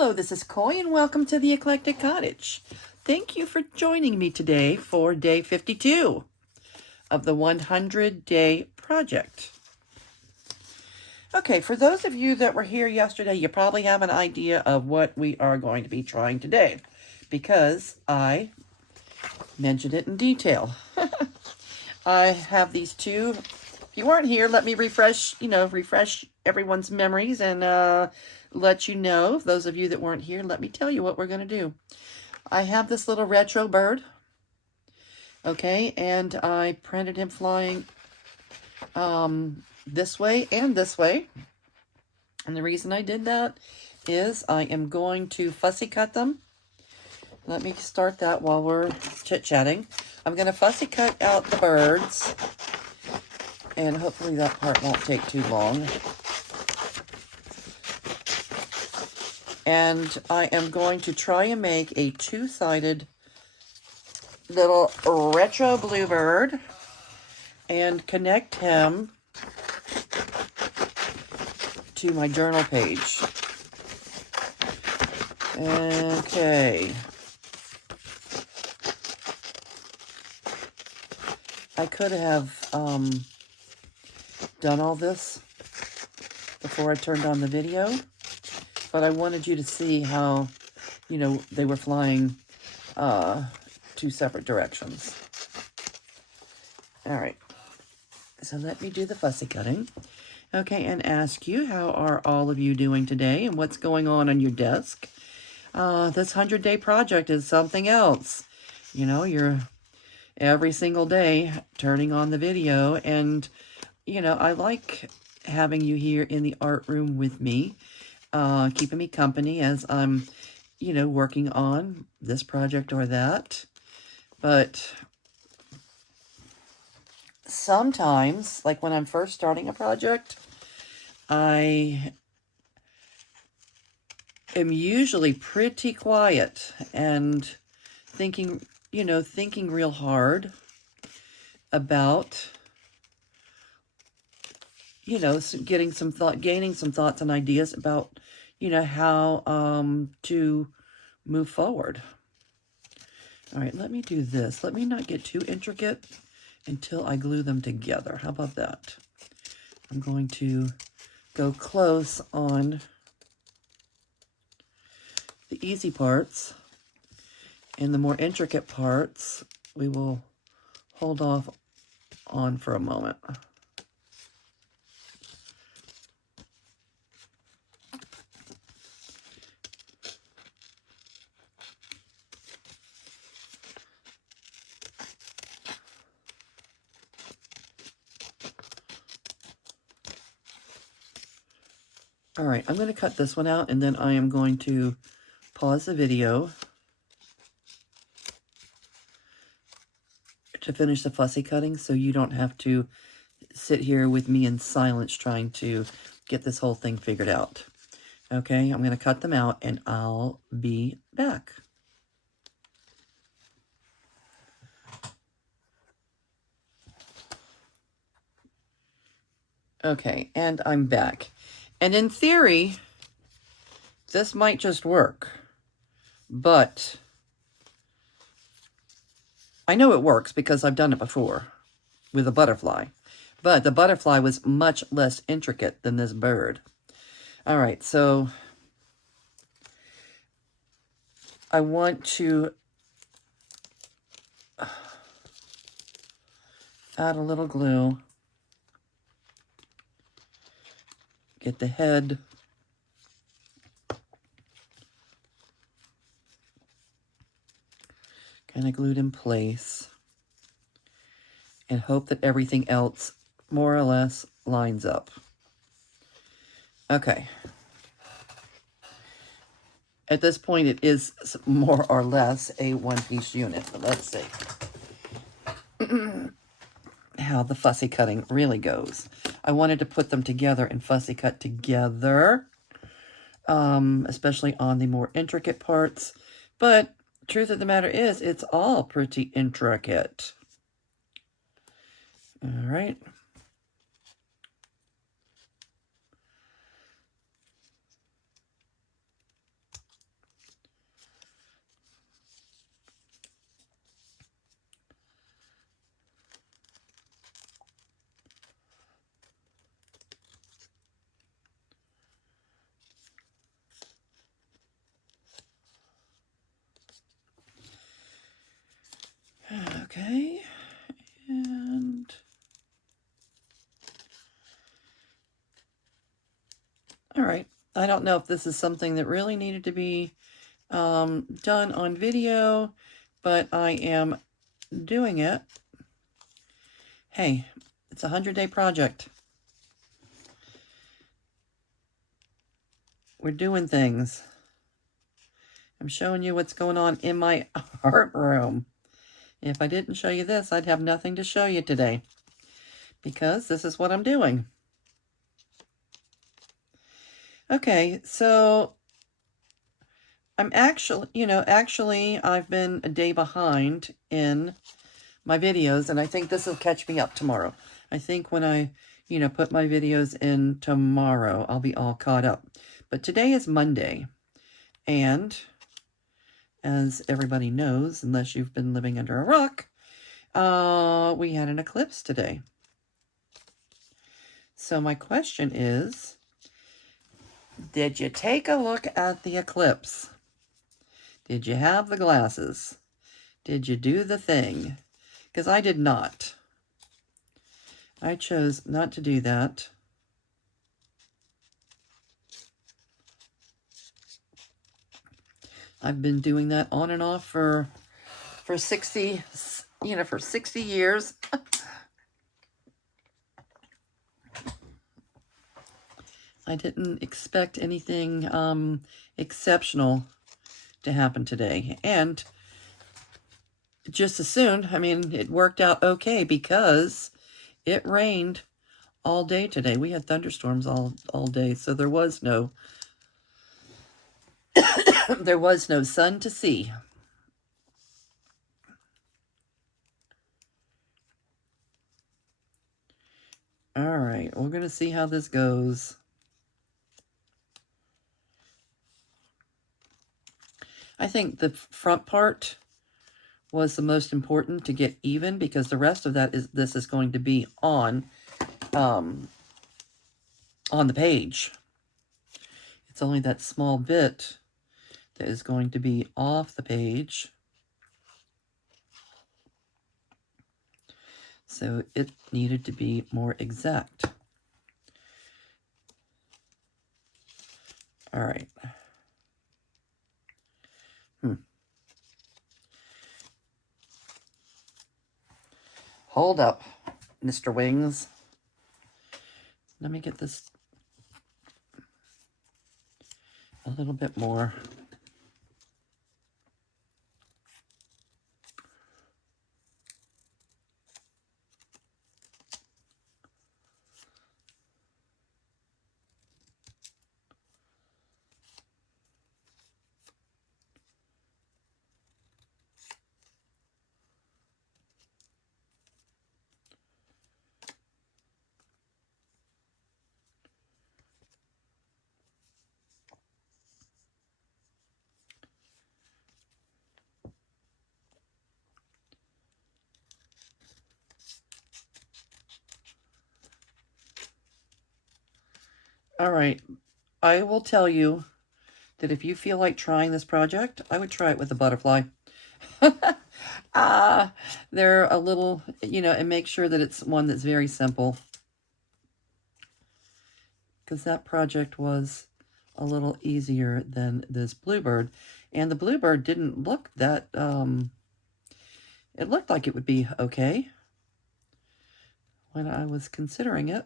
Hello, this is Coy and welcome to the Eclectic Cottage. Thank you for joining me today for day 52 of the 100-day project. Okay, for those of you that were here yesterday, you probably have an idea of what we are going to be trying today because I mentioned it in detail. I have these two. If you weren't here, let me refresh everyone's memories and let you know, those of you that weren't here, let me tell you what we're going to do. I have this little retro bird, okay, and I printed him flying this way and this way. And the reason I did that is I am going to fussy cut them. Let me start that while we're chit-chatting. I'm going to fussy cut out the birds, and hopefully that part won't take too long. And I am going to try and make a two-sided little retro bluebird and connect him to my journal page. Okay. I could have done all this before I turned on the video, but I wanted you to see how, they were flying two separate directions. All right, so let me do the fussy cutting. Okay, and ask you, how are all of you doing today and what's going on your desk? This 100-day project is something else. You're every single day turning on the video, and, I like having you here in the art room with me, keeping me company as I'm, working on this project or that. But sometimes, like when I'm first starting a project, I am usually pretty quiet and thinking real hard about, gaining some thoughts and ideas about, how to move forward. All right, let me do this. Let me not get too intricate until I glue them together. How about that? I'm going to go close on the easy parts, and the more intricate parts we will hold off on for a moment. All right, I'm going to cut this one out, and then I am going to pause the video to finish the fussy cutting so you don't have to sit here with me in silence trying to get this whole thing figured out. Okay, I'm going to cut them out, and I'll be back. Okay, and I'm back. And in theory, this might just work, but I know it works because I've done it before with a butterfly, but the butterfly was much less intricate than this bird. All right, so I want to add a little glue, get the head kind of glued in place, and hope that everything else more or less lines up. Okay. At this point, it is more or less a one-piece unit, but let's see how the fussy cutting really goes. I wanted to put them together and fussy cut together, especially on the more intricate parts, but truth of the matter is, it's all pretty intricate. All right. Okay, and all right. I don't know if this is something that really needed to be done on video, but I am doing it. Hey, it's a 100-day project. We're doing things. I'm showing you what's going on in my art room. If I didn't show you this, I'd have nothing to show you today, because this is what I'm doing. Okay, so I'm actually, I've been a day behind in my videos, and I think this will catch me up tomorrow. I think when I, put my videos in tomorrow, I'll be all caught up. But today is Monday, and as everybody knows, unless you've been living under a rock, we had an eclipse today. So my question is, did you take a look at the eclipse? Did you have the glasses? Did you do the thing? Because I did not. I chose not to do that. I've been doing that on and off for 60, for 60 years. I didn't expect anything exceptional to happen today. And just as soon, I mean, it worked out okay because it rained all day today. We had thunderstorms all day, so there was no there was no sun to see. All right, we're going to see how this goes. I think the front part was the most important to get even, because the rest of this is going to be on the page. It's only that small bit that is going to be off the page. So it needed to be more exact. All right. Hold up, Mr. Wings. Let me get this a little bit more. All right, I will tell you that if you feel like trying this project, I would try it with a butterfly. They're a little, and make sure that it's one that's very simple. Because that project was a little easier than this bluebird. And the bluebird didn't look that, it looked like it would be okay when I was considering it.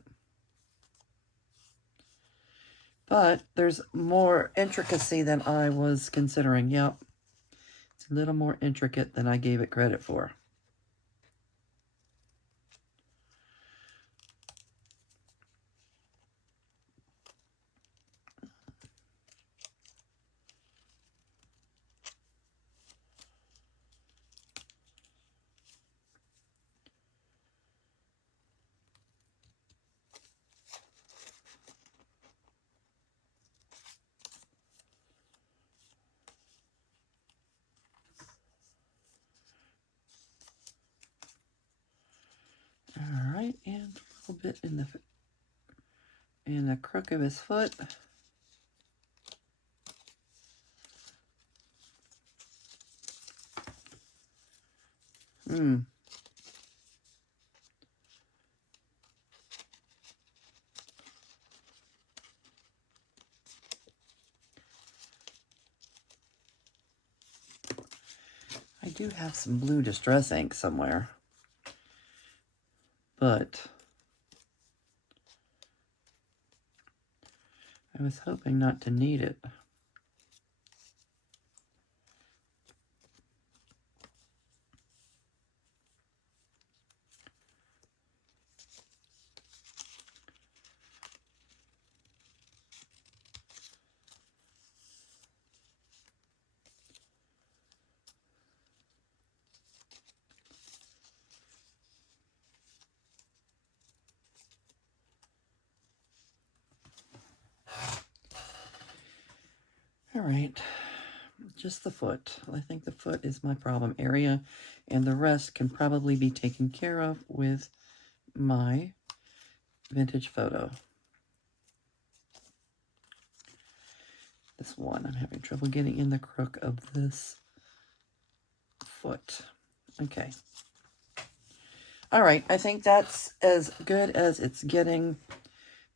But there's more intricacy than I was considering. Yep. It's a little more intricate than I gave it credit for. All right, and a little bit in the crook of his foot. do have some blue distress ink somewhere, but I was hoping not to need it. All right, just the foot. I think the foot is my problem area, and the rest can probably be taken care of with my vintage photo. This one, I'm having trouble getting in the crook of this foot. Okay. All right, I think that's as good as it's getting.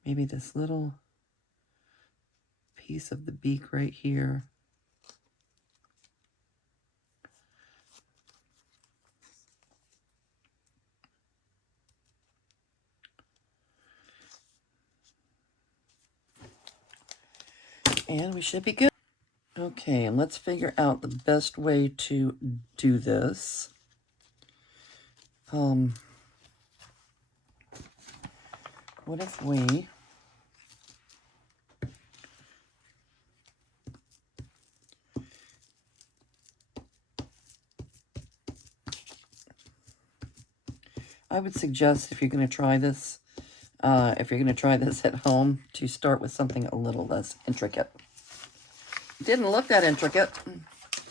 Maybe this little piece of the beak right here. And we should be good. Okay, and let's figure out the best way to do this. What if we I would suggest if you're going to try this, at home, to start with something a little less intricate. It didn't look that intricate,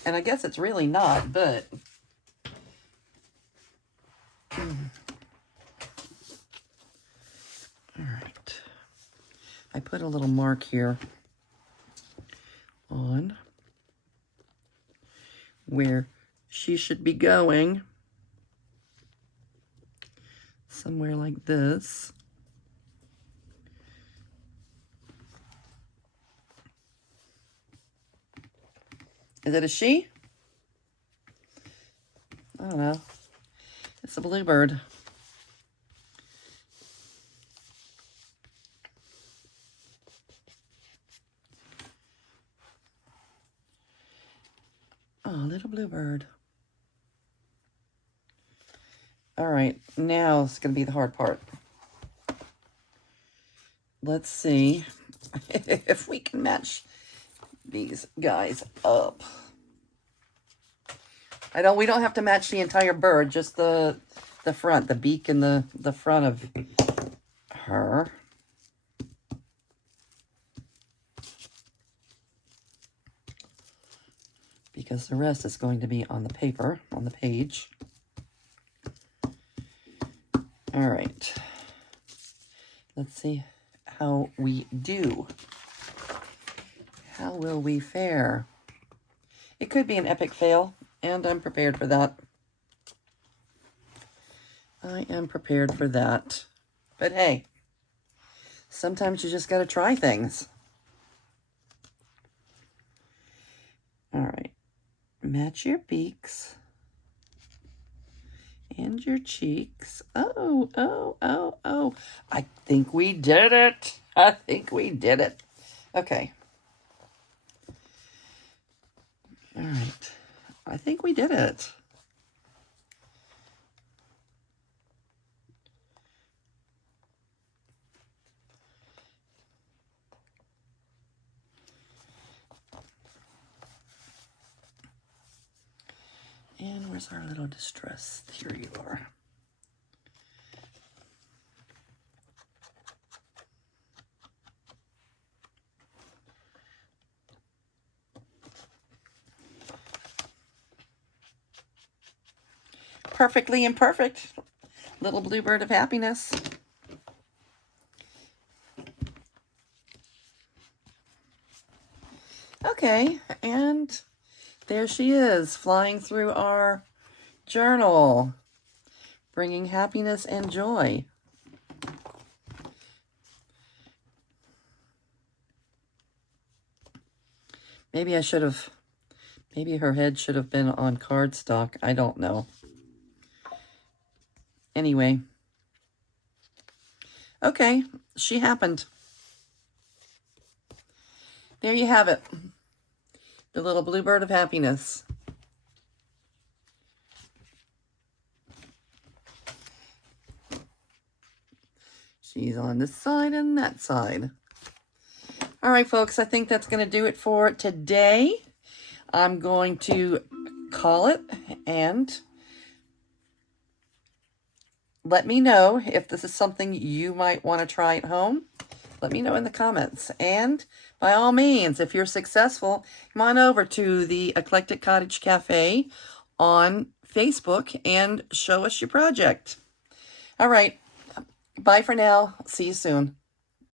and I guess it's really not, but all right. I put a little mark here on where she should be going. Somewhere like this. Is it a she? I don't know. It's a bluebird. Oh, little bluebird. All right, now it's going to be the hard part. Let's see if we can match these guys up. We don't have to match the entire bird, just the front, the beak and the front of her. Because the rest is going to be on the paper, on the page. All right. Let's see how we do. How will we fare? It could be an epic fail, and I'm prepared for that. I am prepared for that. But hey, sometimes you just got to try things. All right. Match your beaks and your cheeks. Oh, oh, oh, oh. I think we did it. I think we did it. Okay. All right. I think we did it. And where's our little distress? Here you are. Perfectly imperfect. Little bluebird of happiness. Okay, and there she is, flying through our journal, bringing happiness and joy. Maybe I should have Maybe her head should have been on cardstock. I don't know. Anyway. Okay, she happened. There you have it. The little bluebird of happiness. She's on this side and that side. All right, folks, I think that's going to do it for today. I'm going to call it, and let me know if this is something you might want to try at home. Let me know in the comments. And by all means, if you're successful, come on over to the Eclectic Cottage Cafe on Facebook and show us your project. All right. Bye for now. See you soon.